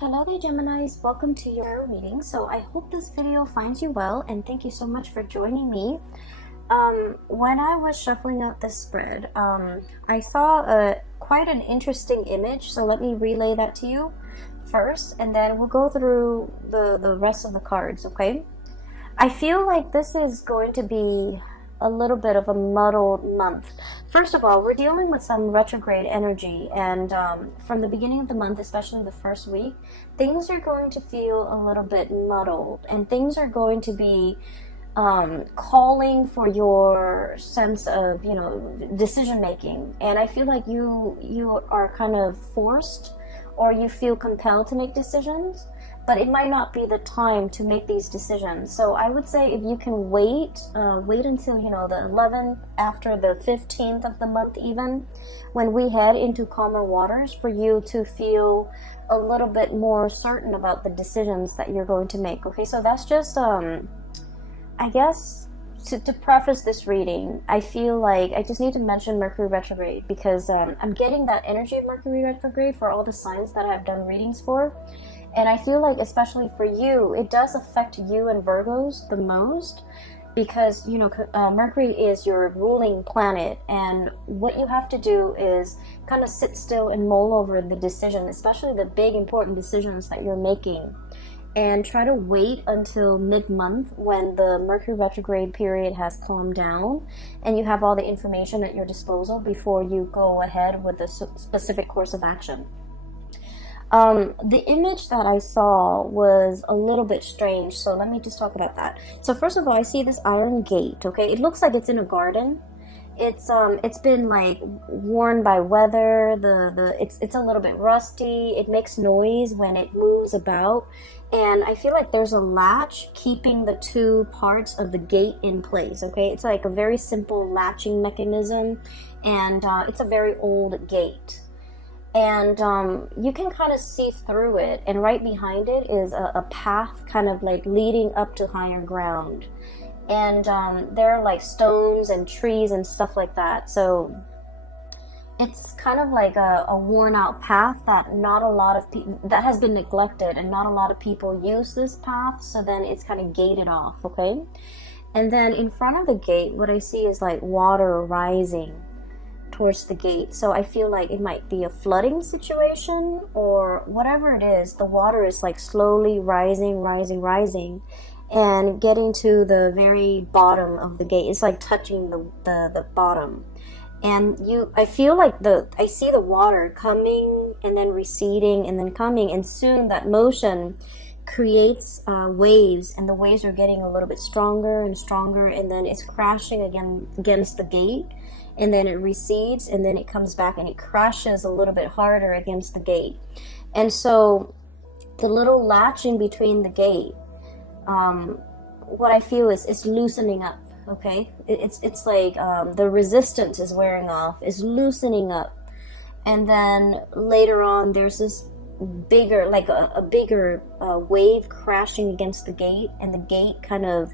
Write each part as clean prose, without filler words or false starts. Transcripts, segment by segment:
Hello there, Geminis. Welcome to your reading. So I hope this video finds you well, and thank you so much for joining me. When I was shuffling out this spread, I saw quite an interesting image, so let me relay that to you first, and then we'll go through the rest of the cards, okay? I feel like this is going to be a little bit of a muddled month. First of all, we're dealing with some retrograde energy, and from the beginning of the month, especially the first week, things are going to feel a little bit muddled, and things are going to be calling for your sense of, decision making. And I feel like you are kind of forced, or you feel compelled to make decisions, but it might not be the time to make these decisions. So I would say if you can wait until, the 11th, after the 15th of the month even, when we head into calmer waters, for you to feel a little bit more certain about the decisions that you're going to make. Okay, so that's just, I guess, to preface this reading, I feel like I just need to mention Mercury retrograde, because I'm getting that energy of Mercury retrograde for all the signs that I've done readings for. And I feel like, especially for you, it does affect you and Virgos the most, because, Mercury is your ruling planet, and what you have to do is kind of sit still and mull over the decision, especially the big important decisions that you're making, and try to wait until mid-month when the Mercury retrograde period has calmed down and you have all the information at your disposal before you go ahead with a specific course of action. The image that I saw was a little bit strange, so let me just talk about that. So first of all, I see this iron gate, okay? It looks like it's in a garden. It's been like worn by weather. It's a little bit rusty. It makes noise when it moves about, and I feel like there's a latch keeping the two parts of the gate in place. Okay, it's like a very simple latching mechanism, and it's a very old gate, and you can kind of see through it, and right behind it is a path kind of like leading up to higher ground. And there are like stones and trees and stuff like that. So it's kind of like a worn out path that not a lot of people, that has been neglected, and not a lot of people use this path. So then it's kind of gated off, okay? And then in front of the gate, what I see is like water rising towards the gate. So I feel like it might be a flooding situation, or whatever it is. The water is like slowly rising, and getting to the very bottom of the gate. It's like touching the bottom, and I feel like I see the water coming and then receding and then coming, and soon that motion creates waves, and the waves are getting a little bit stronger and stronger, and then it's crashing again against the gate, and then it recedes, and then it comes back and it crashes a little bit harder against the gate. And so the little latch in between the gate, what I feel is it's loosening up, okay? It's like the resistance is wearing off, it's loosening up. And then later on, there's this bigger, like a bigger wave crashing against the gate, and the gate kind of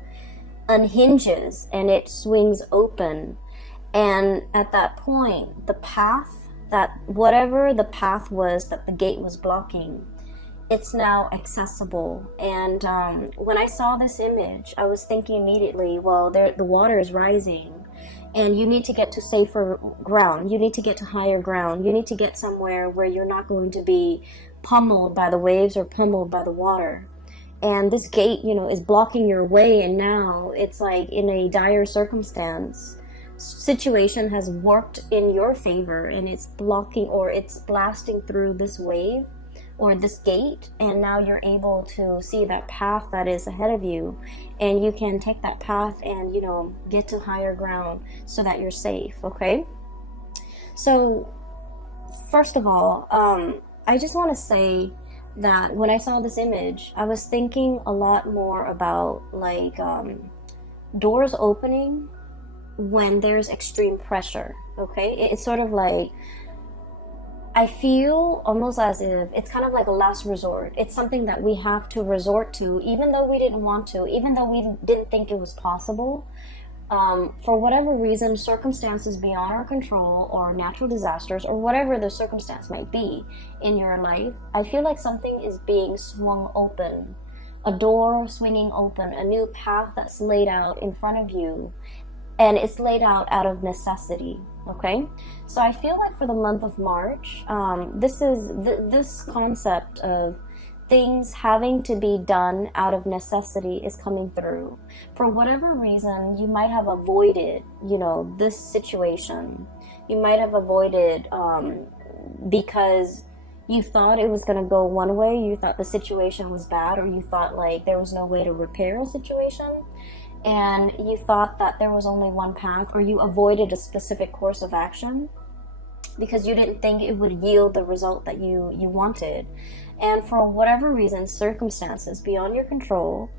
unhinges and it swings open. And at that point, the path, that whatever the path was that the gate was blocking, it's now accessible. And when I saw this image, I was thinking immediately, well, the water is rising, and you need to get to safer ground. You need to get to higher ground. You need to get somewhere where you're not going to be pummeled by the waves or pummeled by the water. And this gate, is blocking your way, and now it's like in a dire circumstance. Situation has worked in your favor, and it's blocking, or it's blasting through this wave or this gate, and now you're able to see that path that is ahead of you, and you can take that path and get to higher ground so that you're safe. Okay, so first of all, I just want to say that when I saw this image, I was thinking a lot more about like doors opening when there's extreme pressure. Okay, it's sort of like, I feel almost as if it's kind of like a last resort. It's something that we have to resort to, even though we didn't want to, even though we didn't think it was possible. For whatever reason, circumstances beyond our control or natural disasters or whatever the circumstance might be in your life, I feel like something is being swung open, a door swinging open, a new path that's laid out in front of you, and it's laid out of necessity. Okay, so I feel like for the month of March, this concept of things having to be done out of necessity is coming through. For whatever reason, you might have avoided, this situation. You might have avoided because you thought it was going to go one way, you thought the situation was bad, or you thought like there was no way to repair a situation, and you thought that there was only one path, or you avoided a specific course of action because you didn't think it would yield the result that you wanted. And for whatever reason, circumstances beyond your control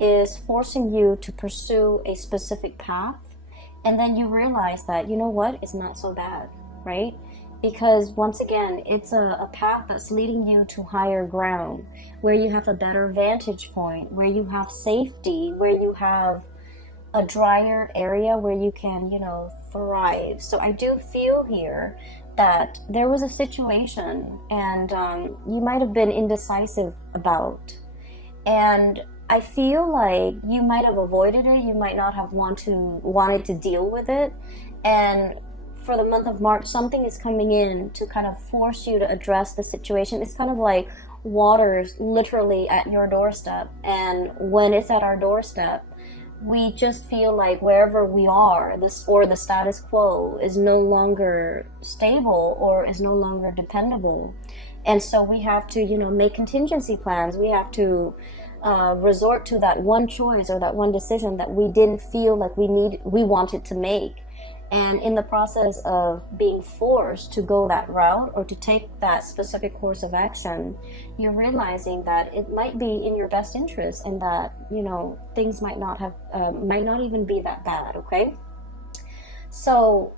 is forcing you to pursue a specific path. And then you realize that, you know what, it's not so bad, right? Because once again, it's a path that's leading you to higher ground, where you have a better vantage point, where you have safety, where you have a drier area where you can, thrive. So I do feel here that there was a situation and you might have been indecisive about, and I feel like you might have avoided it. You might not have wanted to deal with it, and for the month of March, something is coming in to kind of force you to address the situation. It's kind of like water's literally at your doorstep, and when it's at our doorstep, we just feel like wherever we are, the status quo is no longer stable or is no longer dependable. And so we have to, make contingency plans. We have to resort to that one choice or that one decision that we didn't feel like we wanted to make. And in the process of being forced to go that route or to take that specific course of action, you're realizing that it might be in your best interest and that, things might not even be that bad, okay? So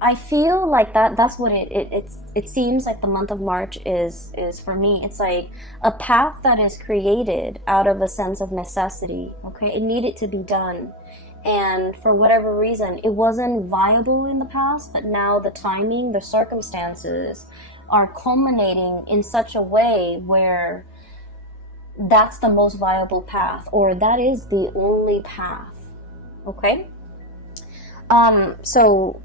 I feel like that's what it seems like the month of March is for me. It's like a path that is created out of a sense of necessity, okay? It needed to be done. And for whatever reason, it wasn't viable in the past, but now the timing, the circumstances are culminating in such a way where that's the most viable path, or that is the only path, okay? So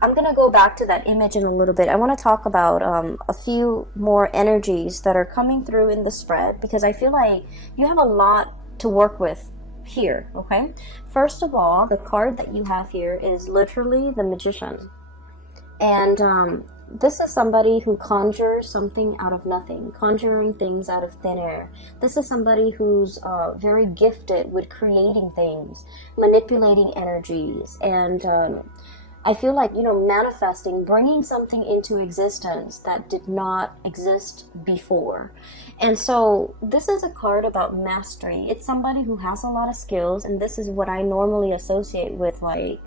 I'm going to go back to that image in a little bit. I want to talk about a few more energies that are coming through in the spread, because I feel like you have a lot to work with here, okay? First of all, the card that you have here is literally the Magician. And this is somebody who conjures something out of nothing, conjuring things out of thin air. This is somebody who's very gifted with creating things, manipulating energies, and I feel like, manifesting, bringing something into existence that did not exist before. And so this is a card about mastery. It's somebody who has a lot of skills, and this is what I normally associate with like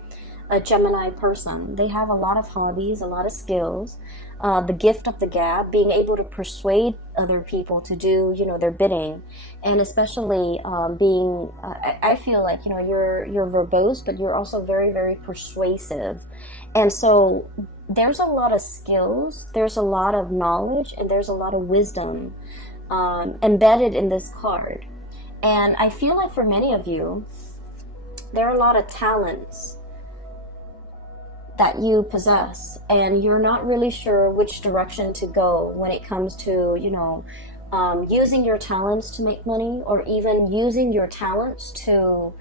a Gemini person. They have a lot of hobbies, a lot of skills, the gift of the gab, being able to persuade other people to do, their bidding, and especially being, I feel like, you're verbose, but you're also very, very persuasive. And so there's a lot of skills, there's a lot of knowledge, and there's a lot of wisdom embedded in this card. And I feel like for many of you, there are a lot of talents that you possess, and you're not really sure which direction to go when it comes to, using your talents to make money, or even using your talents to,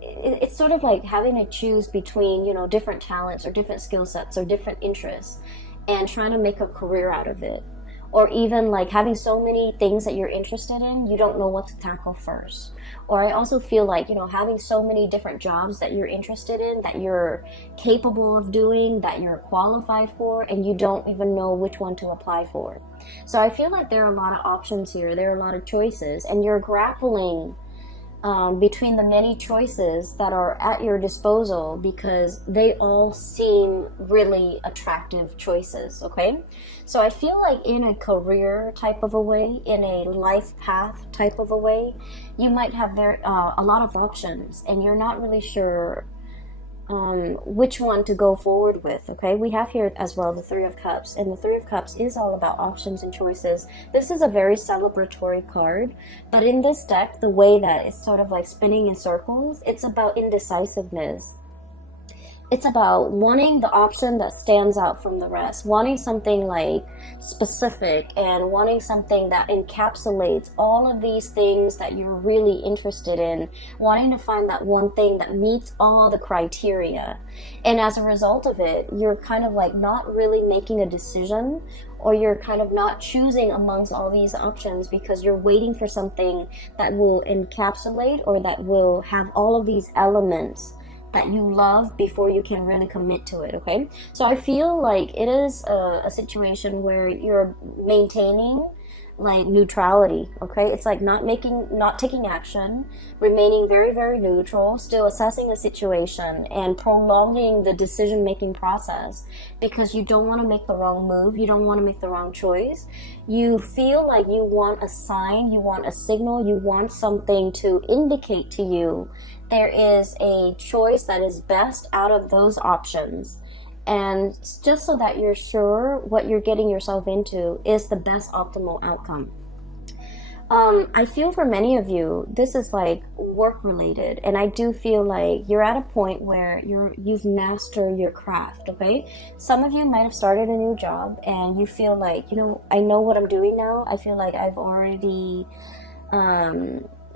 it's sort of like having to choose between, different talents or different skill sets or different interests and trying to make a career out of it. Or even like having so many things that you're interested in, you don't know what to tackle first. Or I also feel like, having so many different jobs that you're interested in, that you're capable of doing, that you're qualified for, and you don't even know which one to apply for. So I feel like there are a lot of options here. There are a lot of choices, and you're grappling between the many choices that are at your disposal, because they all seem really attractive choices, okay? So I feel like in a career type of a way, in a life path type of a way, you might have a lot of options, and you're not really sure which one to go forward with. Okay, we have here as well the Three of Cups, and the Three of Cups is all about options and choices. This is a very celebratory card, but in this deck, the way that it's sort of like spinning in circles, it's about indecisiveness. It's about wanting the option that stands out from the rest, wanting something like specific, and wanting something that encapsulates all of these things that you're really interested in, wanting to find that one thing that meets all the criteria. And as a result of it, you're kind of like not really making a decision, or you're kind of not choosing amongst all these options because you're waiting for something that will encapsulate or that will have all of these elements that you love before you can really commit to it. Okay, so I feel like it is a situation where you're maintaining like neutrality. Okay, it's like not taking action, remaining very, very neutral, still assessing the situation and prolonging the decision making process, because you don't want to make the wrong move, you don't want to make the wrong choice. You feel like you want a sign, you want a signal, you want something to indicate to you there is a choice that is best out of those options. And just so that you're sure what you're getting yourself into is the best optimal outcome. I feel for many of you, this is like work related, and I do feel like you're at a point where you've mastered your craft. Okay, some of you might have started a new job and you feel like, you know, I know what I'm doing now. I feel like I've already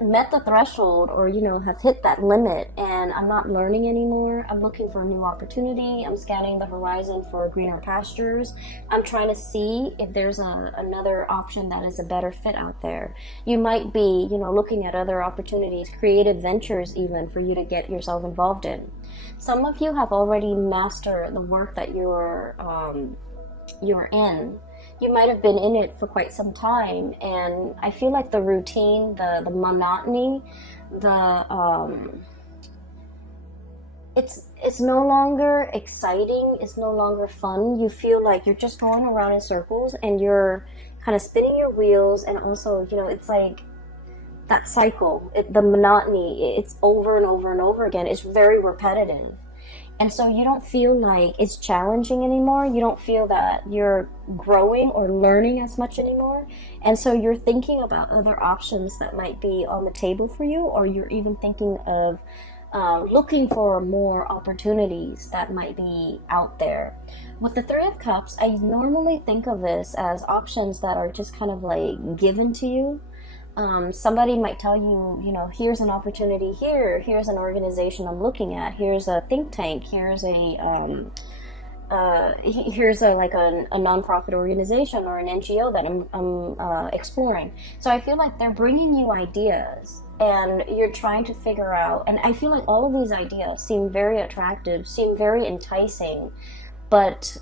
met the threshold, or you know, have hit that limit, and I'm not learning anymore. I'm looking for a new opportunity. I'm scanning the horizon for greener pastures. I'm trying to see if there's another option that is a better fit out there. You might be, you know, looking at other opportunities, creative ventures even, for you to get yourself involved in. Some of you have already mastered the work that you're in. You might have been in it for quite some time, and I feel like the routine, the monotony, it's no longer exciting, it's no longer fun. You feel like you're just going around in circles and you're kind of spinning your wheels, and also, you know, it's like that cycle, the monotony, it's over and over and over again. It's very repetitive. And so you don't feel like it's challenging anymore. You don't feel that you're growing or learning as much anymore. And so you're thinking about other options that might be on the table for you, or you're even thinking of looking for more opportunities that might be out there. With the Three of Cups, I normally think of this as options that are just kind of like given to you. Somebody might tell you, you know, here's an opportunity here, here's an organization I'm looking at, here's a think tank, here's a like a nonprofit organization or an NGO that I'm exploring. So I feel like they're bringing you ideas, and you're trying to figure out, and I feel like all of these ideas seem very attractive, seem very enticing, but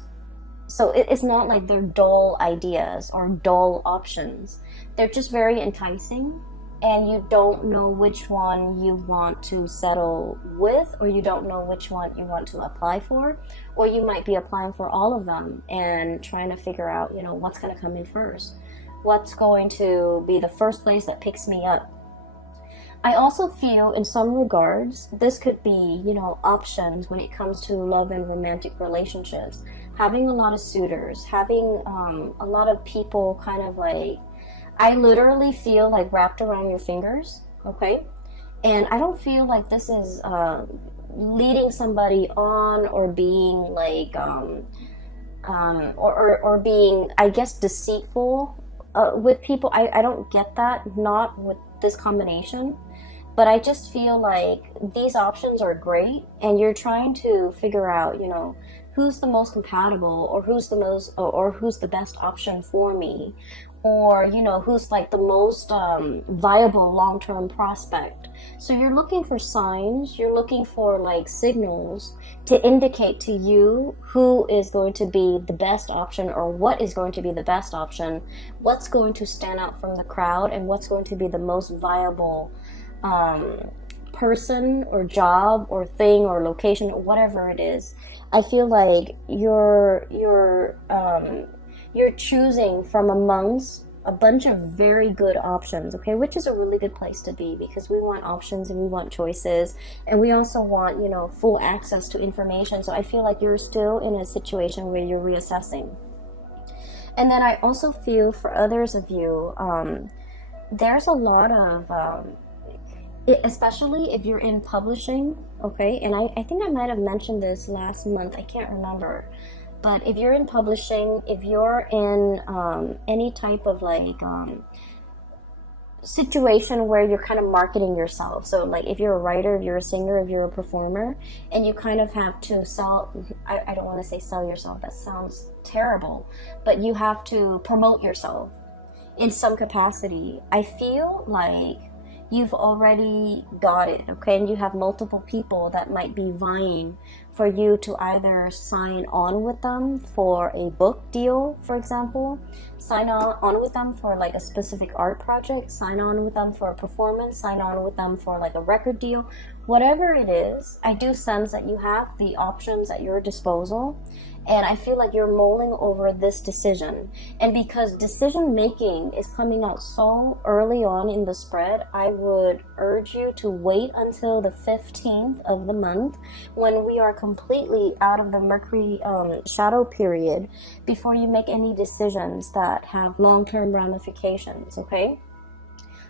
so it's not like they're dull ideas or dull options. They're just very enticing, and you don't know which one you want to settle with, or you don't know which one you want to apply for, or you might be applying for all of them and trying to figure out, you know, what's going to come in first. What's going to be the first place that picks me up? I also feel in some regards, this could be, you know, options when it comes to love and romantic relationships. Having a lot of suitors, having a lot of people kind of like, I literally feel like wrapped around your fingers, okay? And I don't feel like this is leading somebody on, or being like, or being, I guess, deceitful with people. I don't get that, not with this combination. But I just feel like these options are great, and you're trying to figure out, you know, who's the most compatible, or who's the best option for me, or, you know, who's like the most viable long-term prospect. So you're looking for signs, you're looking for like signals to indicate to you who is going to be the best option, or what is going to be the best option, what's going to stand out from the crowd, and what's going to be the most viable person or job or thing or location or whatever it is. I feel like you're choosing from amongst a bunch of very good options, okay, which is a really good place to be, because we want options and we want choices, and we also want, you know, full access to information. So I feel like you're still in a situation where you're reassessing. And then I also feel for others of you, there's a lot of especially if you're in publishing, okay, and I think I might have mentioned this last month, I can't remember, but if you're in publishing, if you're in any type of like situation where you're kind of marketing yourself, so like if you're a writer, if you're a singer, if you're a performer, and you kind of have to sell, I don't want to say sell yourself, that sounds terrible, but you have to promote yourself in some capacity, I feel like you've already got it, okay? And you have multiple people that might be vying for you to either sign on with them for a book deal, for example, sign on with them for like a specific art project, sign on with them for a performance, sign on with them for like a record deal, whatever it is. I do sense that you have the options at your disposal, and I feel like you're mulling over this decision. And because decision making is coming out so early on in the spread, I would urge you to wait until the 15th of the month, when we are completely out of the Mercury shadow period, before you make any decisions that have long-term ramifications, okay?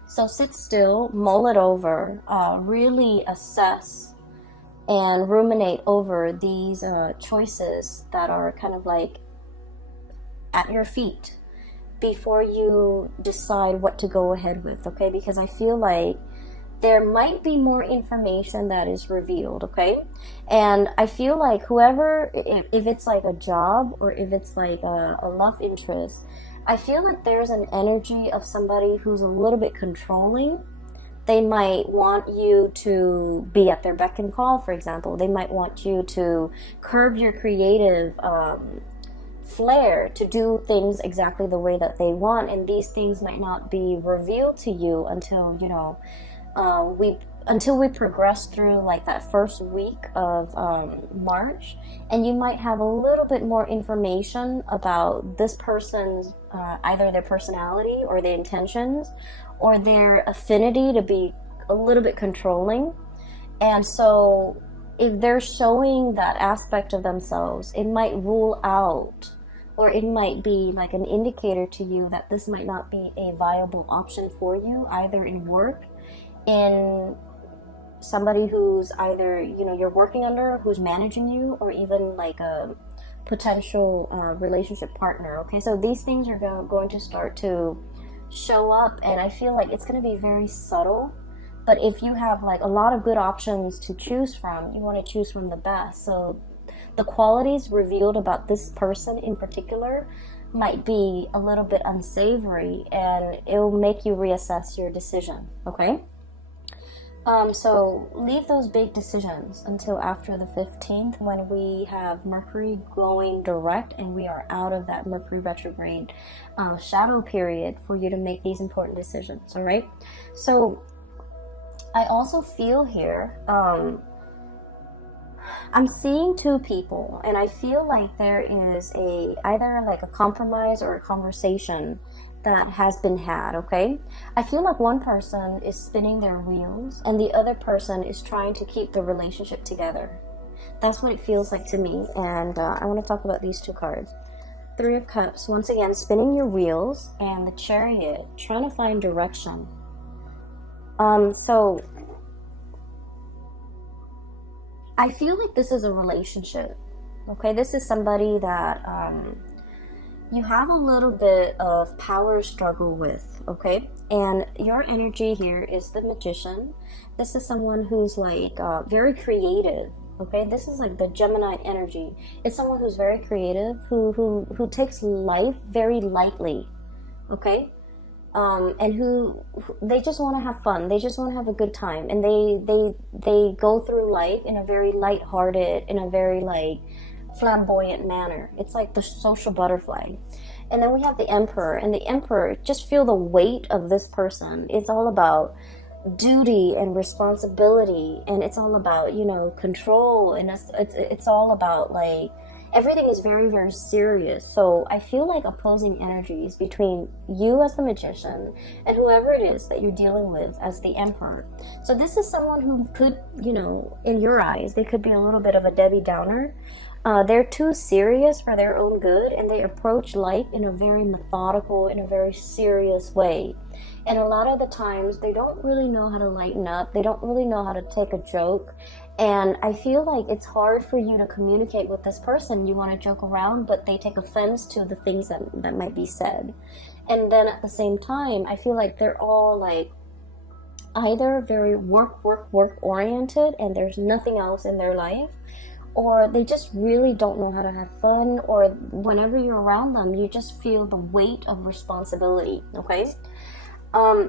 So sit still, mull it over, really assess and ruminate over these choices that are kind of like at your feet before you decide what to go ahead with, okay? Because I feel like there might be more information that is revealed, okay? And I feel like whoever, if it's like a job or if it's like a love interest, I feel like there's an energy of somebody who's a little bit controlling. They might want you to be at their beck and call, for example. They might want you to curb your creative flair to do things exactly the way that they want, and these things might not be revealed to you until, you know, until we progress through like that first week of March, and you might have a little bit more information about this person's either their personality or their intentions or their affinity to be a little bit controlling. And so if they're showing that aspect of themselves, it might rule out, or it might be like an indicator to you that this might not be a viable option for you, either in work, in somebody who's either, you know, you're working under, who's managing you, or even like a potential relationship partner, okay? So these things are going to start to show up, and I feel like it's going to be very subtle, but if you have like a lot of good options to choose from, you want to choose from the best. So the qualities revealed about this person in particular might be a little bit unsavory, and it'll make you reassess your decision, okay? So leave those big decisions until after the 15th, when we have Mercury going direct and we are out of that Mercury retrograde shadow period for you to make these important decisions, all right? So I also feel here, I'm seeing two people, and I feel like there is either like a compromise or a conversation that has been had, okay? I feel like one person is spinning their wheels and the other person is trying to keep the relationship together. That's what it feels like to me, and I want to talk about these two cards. Three of Cups, once again, spinning your wheels, and the Chariot, trying to find direction. So I feel like this is a relationship, okay? This is somebody that you have a little bit of power struggle with, okay? And your energy here is the Magician. This is someone who's like very creative, okay? This is like the Gemini energy. It's someone who's very creative, who takes life very lightly, okay? And who they just want to have fun. They just want to have a good time, and they go through life in a very lighthearted, in a very like flamboyant manner. It's like the social butterfly. And then we have the Emperor, and the Emperor, just feel the weight of this person. It's all about duty and responsibility, and it's all about, you know, control, and it's all about like everything is very, very serious. So I feel like opposing energies between you as the magician and whoever it is that you're dealing with as the emperor. So this is someone who could, you know, in your eyes, they could be a little bit of a Debbie Downer. They're too serious for their own good, and they approach life in a very methodical, in a very serious way. And a lot of the times, they don't really know how to lighten up. They don't really know how to take a joke. And I feel like it's hard for you to communicate with this person. You want to joke around, but they take offense to the things that might be said. And then at the same time, I feel like they're all like either very work oriented, and there's nothing else in their life, or they just really don't know how to have fun, or whenever you're around them, you just feel the weight of responsibility, okay?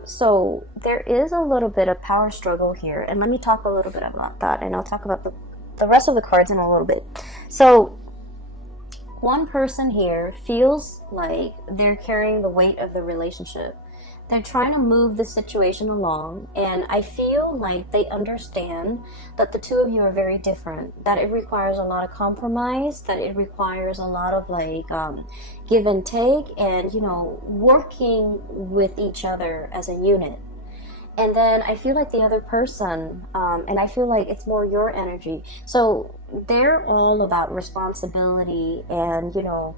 So there is a little bit of power struggle here, and let me talk a little bit about that, and I'll talk about the rest of the cards in a little bit. So one person here feels like they're carrying the weight of the relationship. They're trying to move the situation along, and I feel like they understand that the two of you are very different, that it requires a lot of compromise, that it requires a lot of like give and take, and, you know, working with each other as a unit. And then I feel like the other person, and I feel like it's more your energy. So they're all about responsibility and, you know,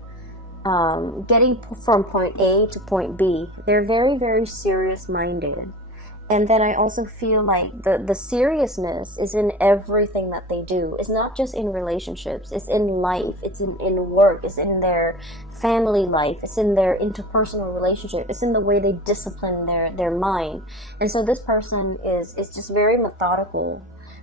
getting from point A to point B. They're very, very serious minded. And then I also feel like the seriousness is in everything that they do. It's not just in relationships, it's in life, it's in work, it's in their family life, it's in their interpersonal relationship, it's in the way they discipline their mind. And so this person is just very methodical.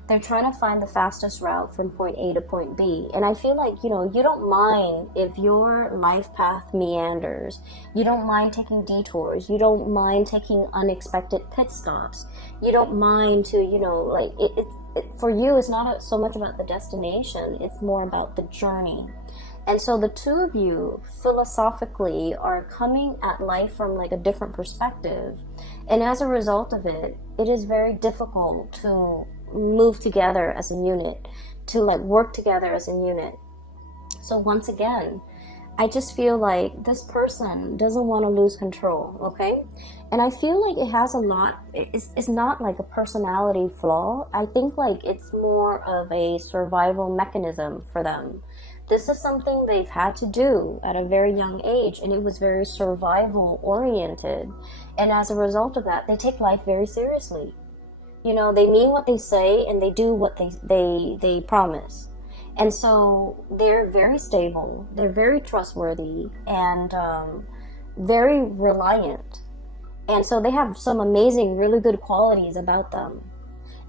They're trying to find the fastest route from point A to point B. And I feel like, you know, you don't mind if your life path meanders. You don't mind taking detours. You don't mind taking unexpected pit stops. You don't mind to, you know, like, for you, it's not so much about the destination. It's more about the journey. And so the two of you philosophically are coming at life from like a different perspective. And as a result of it, it is very difficult to move together as a unit, to like work together as a unit. So once again, I just feel like this person doesn't want to lose control, okay? And I feel like it has a lot, it's not like a personality flaw. I think like it's more of a survival mechanism for them. This is something they've had to do at a very young age, and it was very survival oriented. And as a result of that, they take life very seriously. You know, they mean what they say, and they do what they promise. And so they're very stable, they're very trustworthy, and very reliant. And so they have some amazing, really good qualities about them.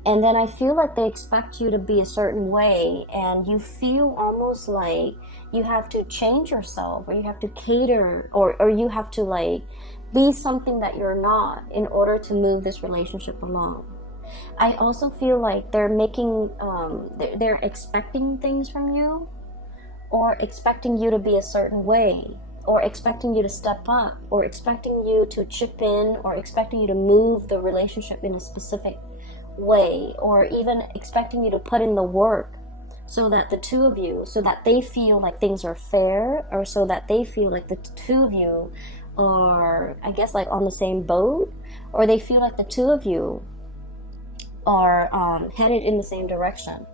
And then I feel like they expect you to be a certain way, and you feel almost like you have to change yourself, or you have to cater, or you have to like be something that you're not in order to move this relationship along. I also feel like they're making, they're expecting things from you, or expecting you to be a certain way, or expecting you to step up, or expecting you to chip in, or expecting you to move the relationship in a specific way, or even expecting you to put in the work so that the two of you, so that they feel like things are fair, or so that they feel like the two of you are, I guess, like on the same boat, or they feel like the two of you are headed in the same direction.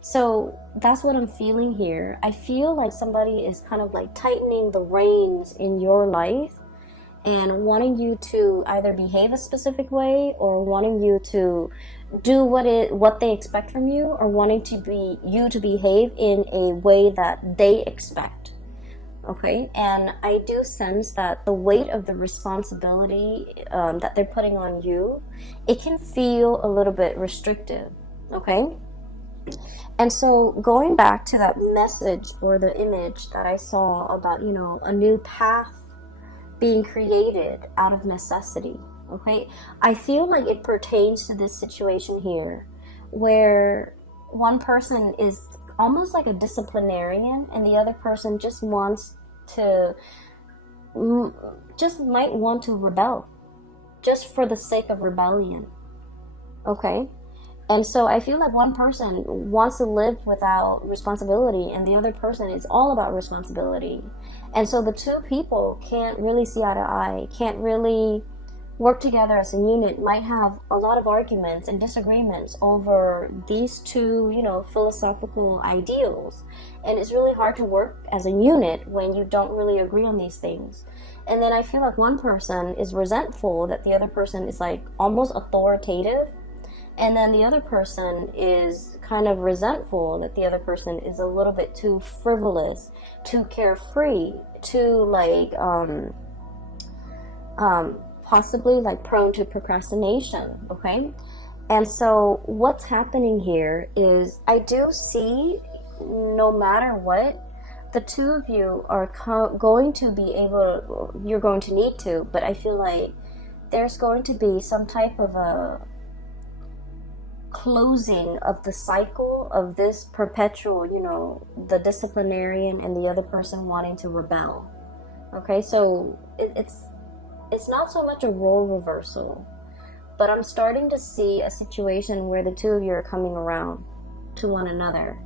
So that's what I'm feeling here. I feel like somebody is kind of like tightening the reins in your life and wanting you to either behave a specific way, or wanting you to do what they expect from you, or wanting you to behave in a way that they expect. Okay, and I do sense that the weight of the responsibility that they're putting on you, it can feel a little bit restrictive. Okay, and so going back to that message or the image that I saw about, you know, a new path being created out of necessity. Okay, I feel like it pertains to this situation here, where one person is almost like a disciplinarian, and the other person just might want to rebel, just for the sake of rebellion. Okay. And so I feel like one person wants to live without responsibility, and the other person is all about responsibility. And so the two people can't really see eye to eye, can't really work together as a unit, might have a lot of arguments and disagreements over these two, philosophical ideals. And it's really hard to work as a unit when you don't really agree on these things. And then I feel like one person is resentful that the other person is like almost authoritative, and then the other person is kind of resentful that the other person is a little bit too frivolous, too carefree, too like possibly like prone to procrastination. Okay. And so what's happening here is I do see, no matter what, the two of you are going to be able, you're going to need to, but I feel like there's going to be some type of a closing of the cycle of this perpetual, the disciplinarian and the other person wanting to rebel. Okay, so it's not so much a role reversal, but I'm starting to see a situation where the two of you are coming around to one another.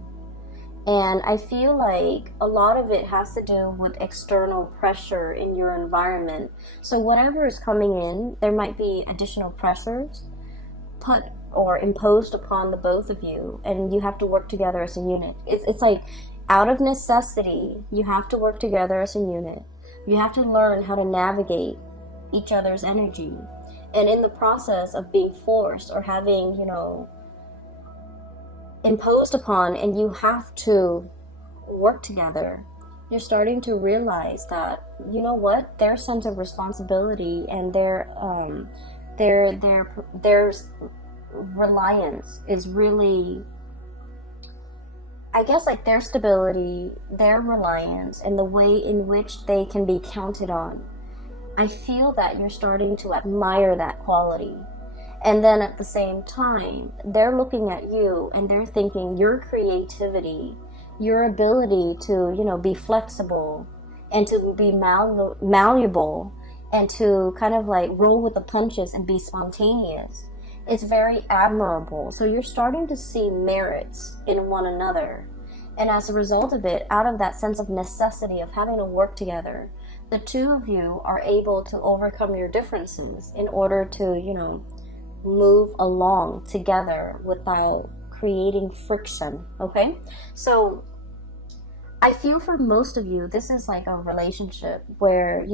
And I feel like a lot of it has to do with external pressure in your environment. So whatever is coming in, there might be additional pressures put or imposed upon the both of you, and you have to work together as a unit. It's like out of necessity, you have to work together as a unit. You have to learn how to navigate each other's energy. And in the process of being forced or having, imposed upon, and you have to work together, you're starting to realize that, their sense of responsibility and their reliance is really, I guess, like their stability, their reliance, and the way in which they can be counted on. I feel that you're starting to admire that quality. And then at the same time, they're looking at you and they're thinking your creativity, your ability to, be flexible and to be malleable and to kind of like roll with the punches and be spontaneous. It's very admirable. So you're starting to see merits in one another. And as a result of it, out of that sense of necessity of having to work together, the two of you are able to overcome your differences in order to, move along together without creating friction. Okay? So I feel for most of you, this is like a relationship where,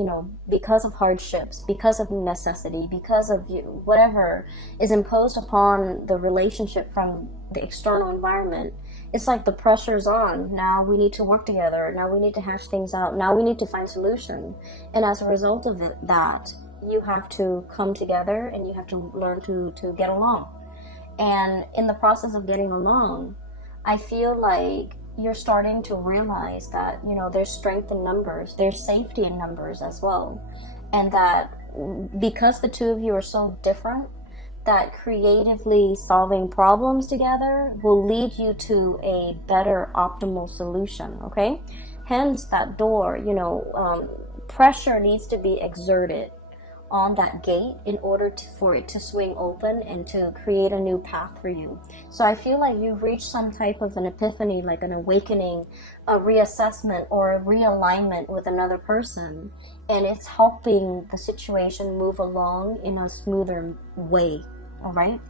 because of hardships, because of necessity, because of whatever is imposed upon the relationship from the external environment, it's like the pressure's on. Now we need to work together. Now we need to hash things out. Now we need to find solution. And as a result of that, you have to come together and you have to learn to get along. And in the process of getting along, I feel like you're starting to realize that, there's strength in numbers, there's safety in numbers as well. And that because the two of you are so different, that creatively solving problems together will lead you to a better optimal solution, okay? Hence that door, pressure needs to be exerted on that gate in order for it to swing open and to create a new path for you. So I feel like you've reached some type of an epiphany, like an awakening, a reassessment or a realignment with another person, and it's helping the situation move along in a smoother way. All right.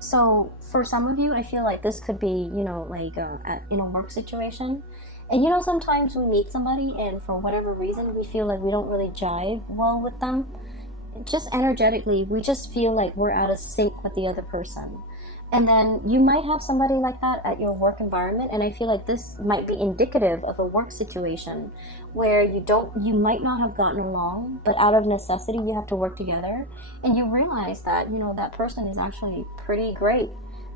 So for some of you, I feel like this could be, in a work situation. And sometimes we meet somebody and for whatever reason, we feel like we don't really jive well with them. Just energetically, we just feel like we're out of sync with the other person. And then you might have somebody like that at your work environment. And I feel like this might be indicative of a work situation where you might not have gotten along, but out of necessity, you have to work together. And you realize that, that person is actually pretty great.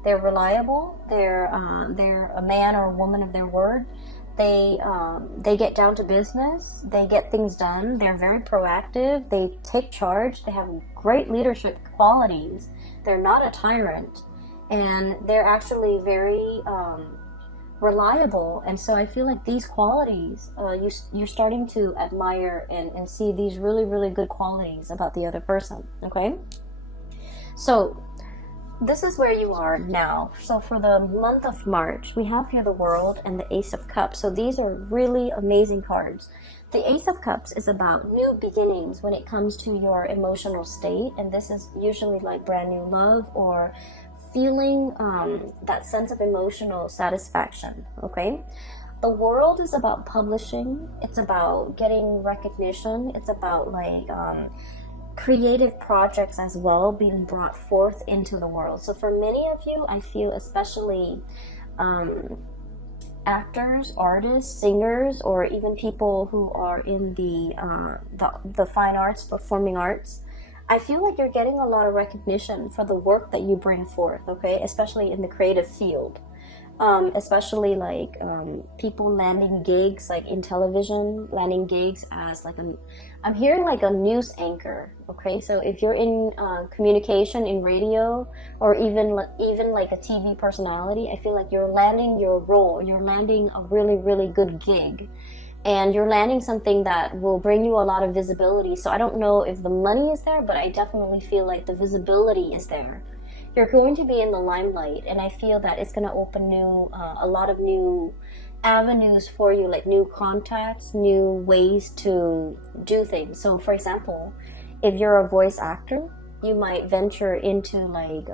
They're reliable. They're a man or a woman of their word. They get down to business. They get things done. They're very proactive. They take charge. They have great leadership qualities. They're not a tyrant. And they're actually very reliable. And so I feel like these qualities, you're starting to admire and see these really, really good qualities about the other person, okay? So this is where you are now. So for the month of March, we have here the World and the Ace of Cups. So these are really amazing cards. The Ace of Cups is about new beginnings when it comes to your emotional state, and this is usually like brand new love or feeling that sense of emotional satisfaction, okay? The World is about publishing, it's about getting recognition, it's about like creative projects as well being brought forth into the world. So for many of you, I feel especially actors, artists, singers, or even people who are in the fine arts, performing arts, I feel like you're getting a lot of recognition for the work that you bring forth, okay? Especially in the creative field. Especially like people landing gigs like in television, landing gigs as like I'm hearing like a news anchor, okay? So if you're in communication, in radio, or even like a TV personality, I feel like you're landing your role, you're landing a really, really good gig. And you're landing something that will bring you a lot of visibility. So I don't know if the money is there, but I definitely feel like the visibility is there. You're going to be in the limelight, and I feel that it's going to open a lot of new avenues for you, like new contacts, new ways to do things. So for example, if you're a voice actor, you might venture into like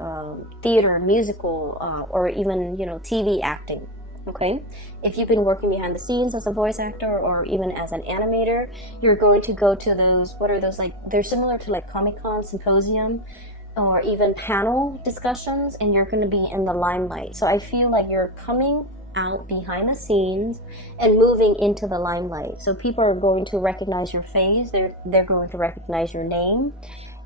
theater, musical, or even, TV acting. Okay, if you've been working behind the scenes as a voice actor or even as an animator, you're going to go to those, what are those, like, they're similar to like Comic-Con, symposium, or even panel discussions, and you're going to be in the limelight. So I feel like you're coming out behind the scenes and moving into the limelight. So people are going to recognize your face, they're going to recognize your name,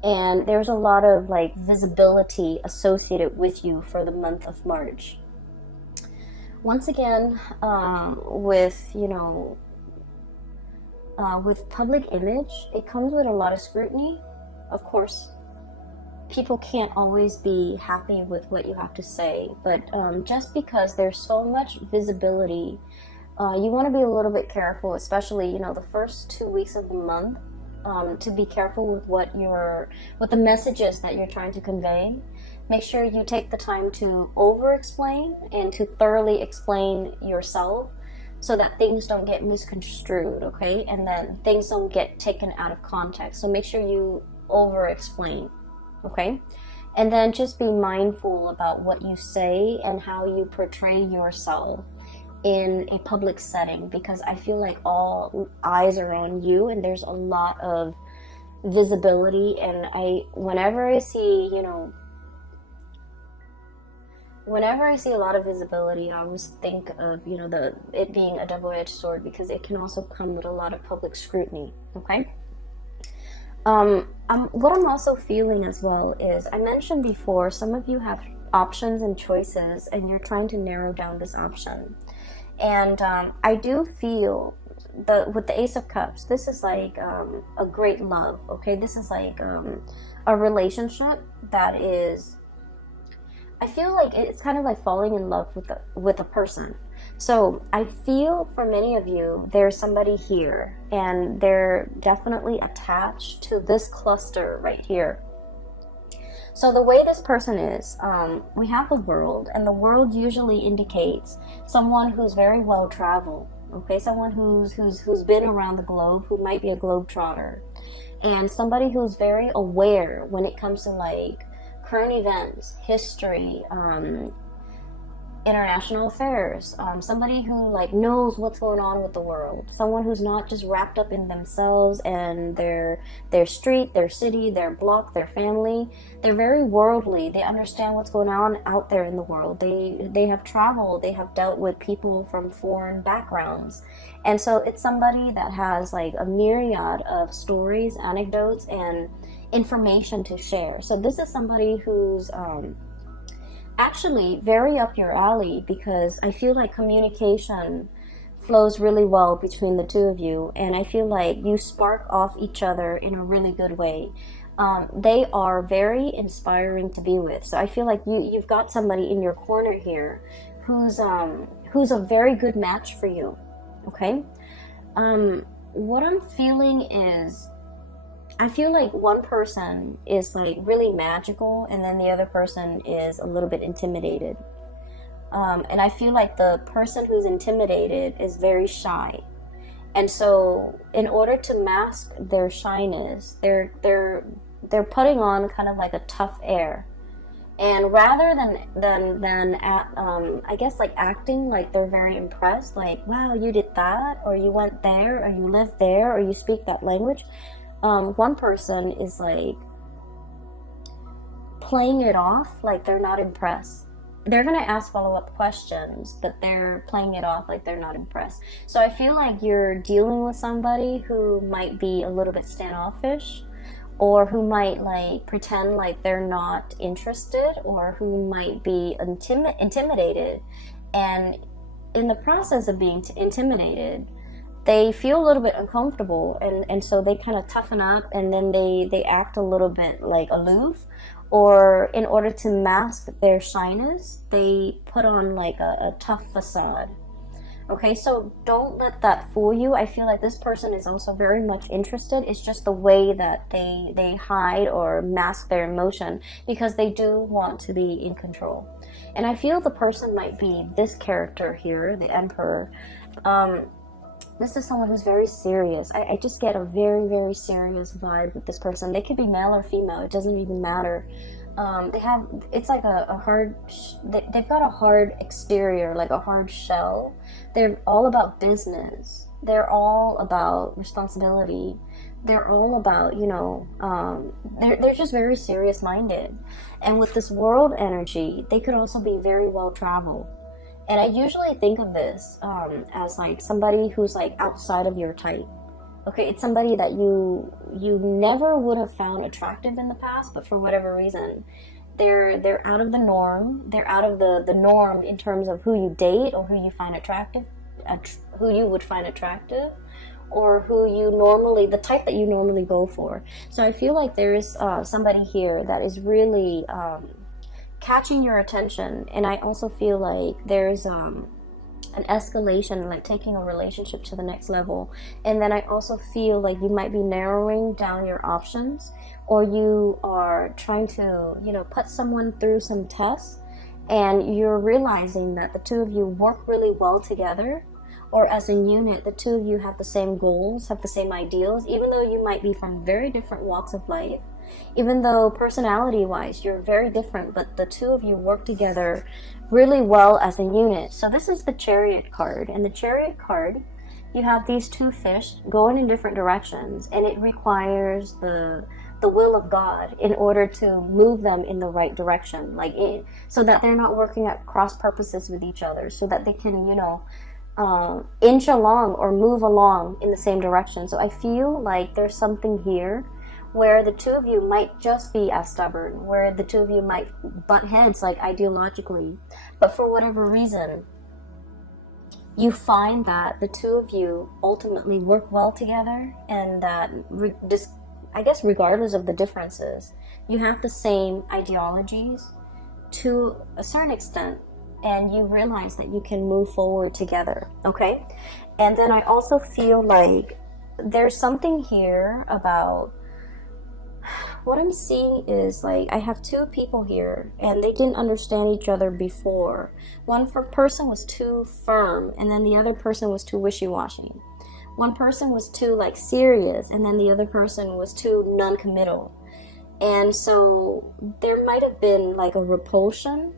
and there's a lot of like visibility associated with you for the month of March. Once again, with public image, it comes with a lot of scrutiny. Of course, people can't always be happy with what you have to say, but just because there's so much visibility, you want to be a little bit careful, especially the first 2 weeks of the month, to be careful with what the messages that you're trying to convey. Make sure you take the time to over-explain and to thoroughly explain yourself so that things don't get misconstrued, okay? And then things don't get taken out of context. So make sure you over-explain, okay? And then just be mindful about what you say and how you portray yourself in a public setting, because I feel like all eyes are on you and there's a lot of visibility. And whenever I see a lot of visibility, I always think of it being a double-edged sword, because it can also come with a lot of public scrutiny, okay? What I'm also feeling as well is, I mentioned before, some of you have options and choices and you're trying to narrow down this option. And I do feel with the Ace of Cups, this is like a great love, okay? This is like a relationship that is, I feel like it's kind of like falling in love with a person. So I feel for many of you, there's somebody here and they're definitely attached to this cluster right here. So the way this person is, we have the World, and the World usually indicates someone who's very well traveled, okay? Someone who's been around the globe, who might be a globetrotter, and somebody who's very aware when it comes to like current events, history, international affairs, somebody who like knows what's going on with the world, someone who's not just wrapped up in themselves and their street, their city, their block, their family. They're very worldly. They understand what's going on out there in the world. They have traveled, they have dealt with people from foreign backgrounds, and so it's somebody that has like a myriad of stories, anecdotes, and information to share. So this is somebody who's actually very up your alley, because I feel like communication flows really well between the two of you, and I feel like you spark off each other in a really good way. They are very inspiring to be with. So I feel like you've got somebody in your corner here who's a very good match for you, okay? What I'm feeling is, I feel like one person is like really magical, and then the other person is a little bit intimidated. And I feel like the person who's intimidated is very shy. And so in order to mask their shyness, they're putting on kind of like a tough air. And rather than I guess like acting like they're very impressed, like, wow, you did that, or you went there, or you live there, or you speak that language, one person is like playing it off like they're not impressed. They're going to ask follow-up questions, but they're playing it off like they're not impressed. So I feel like you're dealing with somebody who might be a little bit standoffish, or who might like pretend like they're not interested, or who might be intimidated. And in the process of being intimidated, they feel a little bit uncomfortable, and so they kind of toughen up, and then they act a little bit like aloof, or in order to mask their shyness, they put on like a tough facade. Okay, so don't let that fool you. I feel like this person is also very much interested. It's just the way that they hide or mask their emotion, because they do want to be in control. And I feel the person might be this character here, the Emperor. This is someone who's very serious. I just get a very, very serious vibe with this person. They could be male or female. It doesn't even matter. It's like a hard, they've got a hard exterior, like a hard shell. They're all about business. They're all about responsibility. They're all about, they're just very serious minded. And with this world energy, they could also be very well traveled. And I usually think of this as like somebody who's like outside of your type. Okay, it's somebody that you never would have found attractive in the past, but for whatever reason, they're out of the norm. They're out of the norm in terms of who you date, or who you find attractive, who you would find attractive, or the type that you normally go for. So I feel like there is somebody here that is really catching your attention. And I also feel like there's an escalation, like taking a relationship to the next level. And then I also feel like you might be narrowing down your options, or you are trying to, put someone through some tests, and you're realizing that the two of you work really well together, or as a unit, the two of you have the same goals, have the same ideals, even though you might be from very different walks of life. Even though personality-wise you're very different, but the two of you work together really well as a unit. So this is the Chariot card, and the Chariot card, you have these two fish going in different directions, and it requires the will of God in order to move them in the right direction, so that they're not working at cross purposes with each other, so that they can, inch along or move along in the same direction. So I feel like there's something here where the two of you might just be as stubborn, where the two of you might butt heads, like ideologically, but for whatever reason, you find that the two of you ultimately work well together, and that, I guess, regardless of the differences, you have the same ideologies to a certain extent, and you realize that you can move forward together, okay? And then I also feel like there's something here about, what I'm seeing is like I have two people here, and they didn't understand each other before. One person was too firm, and then the other person was too wishy-washy. One person was too like serious, and then the other person was too non-committal. And so there might have been like a repulsion,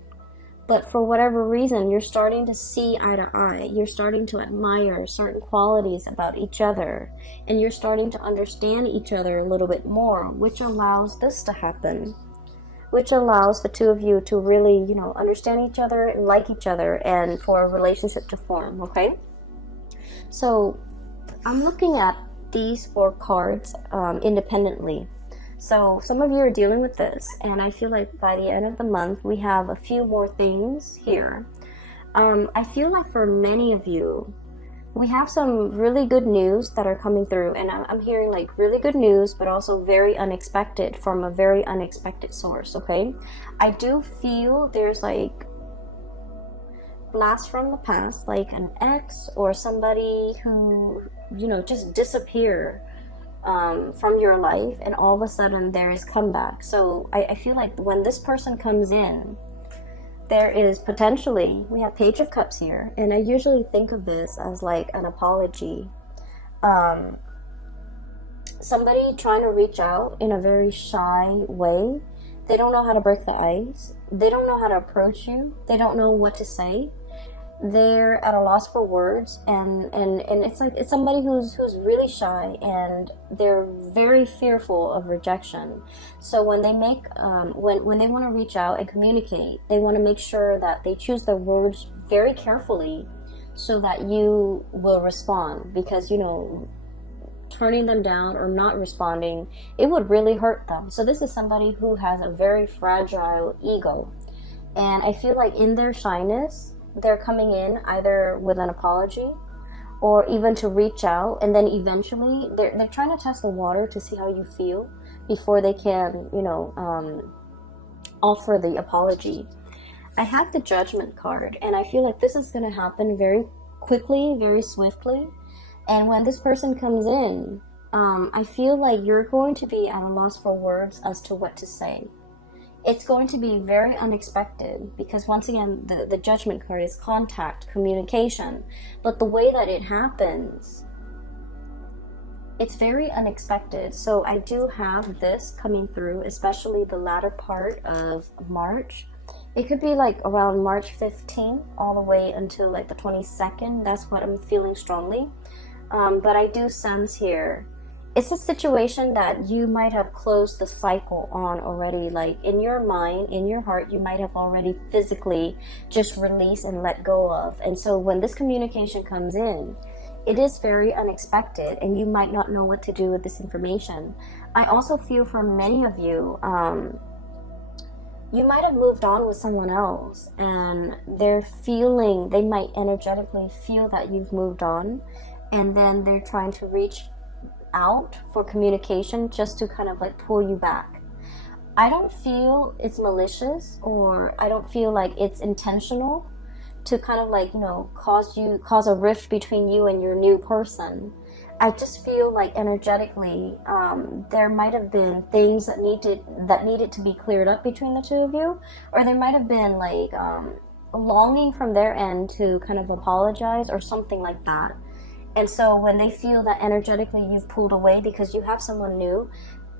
but for whatever reason, you're starting to see eye to eye. You're starting to admire certain qualities about each other, and you're starting to understand each other a little bit more, which allows this to happen, which allows the two of you to really, understand each other and like each other, and for a relationship to form, okay? So I'm looking at these 4 cards independently. So some of you are dealing with this, and I feel like by the end of the month, we have a few more things here. I feel like for many of you, we have some really good news that are coming through, and I'm hearing like really good news, but also very unexpected, from a very unexpected source, okay? I do feel there's like blast from the past, like an ex or somebody who, just disappeared. from your life, and all of a sudden there is comeback. So I feel like when this person comes in, there is potentially, we have Page of Cups here, and I usually think of this as like an apology. Somebody trying to reach out in a very shy way. They don't know how to break the ice. They don't know how to approach you. They don't know what to say. They're at a loss for words, and it's like it's somebody who's really shy, and they're very fearful of rejection. So when they make when they want to reach out and communicate, they want to make sure that they choose their words very carefully so that you will respond, because turning them down or not responding, it would really hurt them. So this is somebody who has a very fragile ego, and I feel like in their shyness, they're coming in either with an apology or even to reach out, and then eventually they're trying to test the water to see how you feel before they can offer the apology. I have the Judgment card, and I feel like this is going to happen very quickly, very swiftly. And when this person comes in, I feel like you're going to be at a loss for words as to what to say. It's going to be very unexpected, because once again, the Judgment card is contact, communication. But the way that it happens, it's very unexpected. So I do have this coming through, especially the latter part of March. It could be like around March 15th all the way until like the 22nd. That's what I'm feeling strongly. But I do sense here, it's a situation that you might have closed the cycle on already. Like in your mind, in your heart, you might have already physically just released and let go of. And so when this communication comes in, it is very unexpected, and you might not know what to do with this information. I also feel for many of you, you might have moved on with someone else, and they might energetically feel that you've moved on, and then they're trying to reach out for communication just to kind of like pull you back. I don't feel it's malicious, or I don't feel like it's intentional to kind of like cause a rift between you and your new person. I just feel like energetically there might have been things that needed to be cleared up between the two of you, or there might have been like longing from their end to kind of apologize or something like that. And so when they feel that energetically you've pulled away because you have someone new,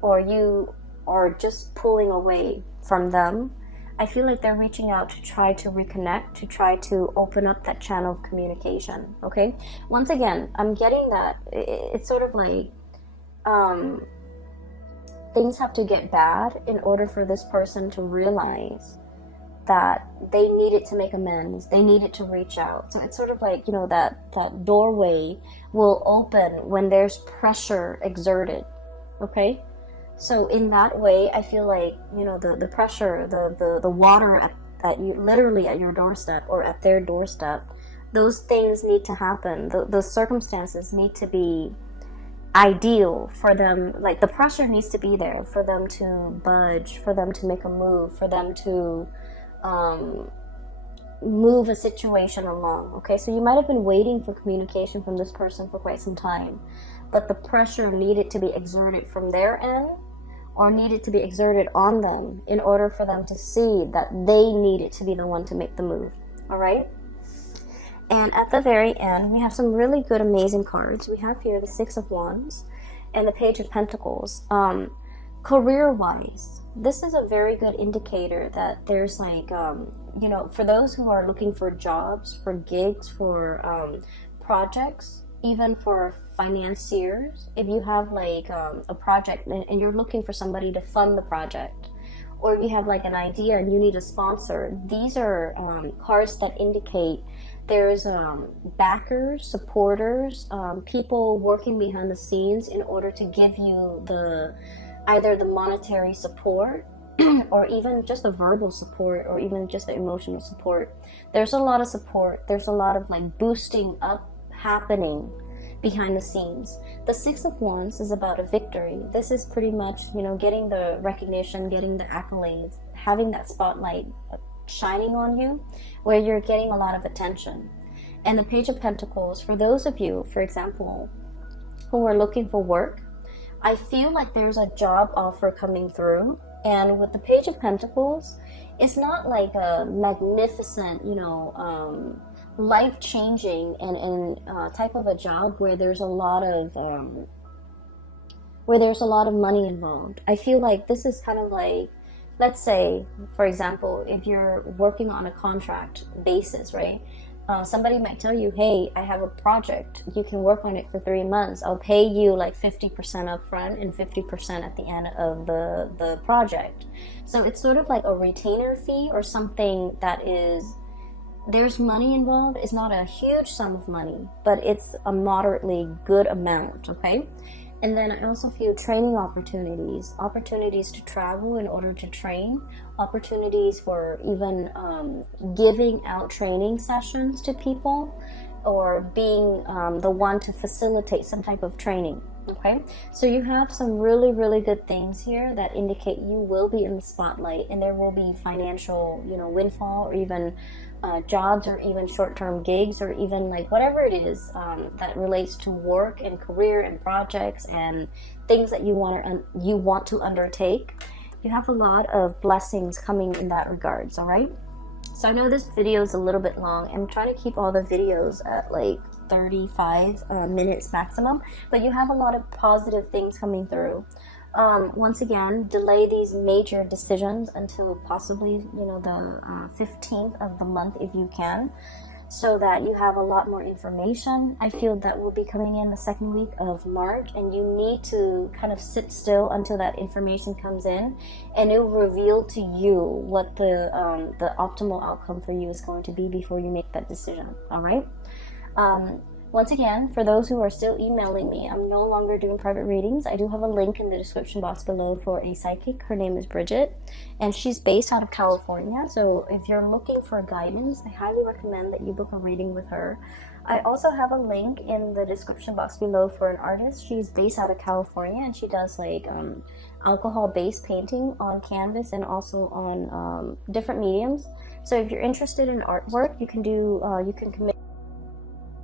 or you are just pulling away from them, I feel like they're reaching out to try to reconnect, to try to open up that channel of communication, okay? Once again, I'm getting that it's sort of like things have to get bad in order for this person to realize that they needed to make amends, they needed to reach out. So it's sort of like, that doorway will open when there's pressure exerted, okay? So in that way, I feel like, the pressure, the water at you, literally at your doorstep or at their doorstep, those things need to happen. The circumstances need to be ideal for them. Like the pressure needs to be there for them to budge, for them to make a move, for them to move a situation along, okay? So you might have been waiting for communication from this person for quite some time, but the pressure needed to be exerted from their end, or needed to be exerted on them in order for them to see that they needed to be the one to make the move, all right? And at the very end, we have some really good, amazing cards. We have here the Six of Wands and the Page of Pentacles. Career-wise, this is a very good indicator that there's like, for those who are looking for jobs, for gigs, for projects, even for financiers, if you have like a project and you're looking for somebody to fund the project, or you have like an idea and you need a sponsor, these are cards that indicate there's backers, supporters, people working behind the scenes in order to give you either the monetary support or even just the verbal support, or even just the emotional support. There's a lot of support. There's a lot of like boosting up happening behind the scenes. The Six of Wands is about a victory. This is pretty much, getting the recognition, getting the accolades, having that spotlight shining on you, where you're getting a lot of attention. And the Page of Pentacles, for those of you, for example, who are looking for work, I feel like there's a job offer coming through. And with the Page of Pentacles, it's not like a magnificent, you know, life-changing and type of a job where there's a lot of money involved. I feel like this is kind of like, let's say, for example, if you're working on a contract basis, right? Somebody might tell you, hey, I have a project. You can work on it for 3 months. I'll pay you like 50% up front and 50% at the end of the project. So it's sort of like a retainer fee or something that is, there's money involved. It's not a huge sum of money, but it's a moderately good amount, okay? And then I also feel training opportunities to travel in order to train, opportunities for even giving out training sessions to people, or being the one to facilitate some type of training. Okay, so you have some really, really good things here that indicate you will be in the spotlight, and there will be financial, you know, windfall, or even jobs, or even short-term gigs, or even like whatever it is that relates to work and career and projects and things that you want to undertake. You have a lot of blessings coming in that regards. All right. So I know this video is a little bit long. I'm trying to keep all the videos at like 35 minutes maximum, but you have a lot of positive things coming through. Once again, delay these major decisions until possibly, you know, the 15th of the month if you can, so that you have a lot more information. I feel that will be coming in the second week of March, and you need to kind of sit still until that information comes in, and it will reveal to you what the optimal outcome for you is going to be before you make that decision. All right. Once again, for those who are still emailing me, I'm no longer doing private readings. I do have a link in the description box below for a psychic. Her name is Bridget, and she's based out of California. So if you're looking for guidance, I highly recommend that you book a reading with her. I also have a link in the description box below for an artist. She's based out of California, and she does like alcohol-based painting on canvas and also on different mediums. So if you're interested in artwork, you can commission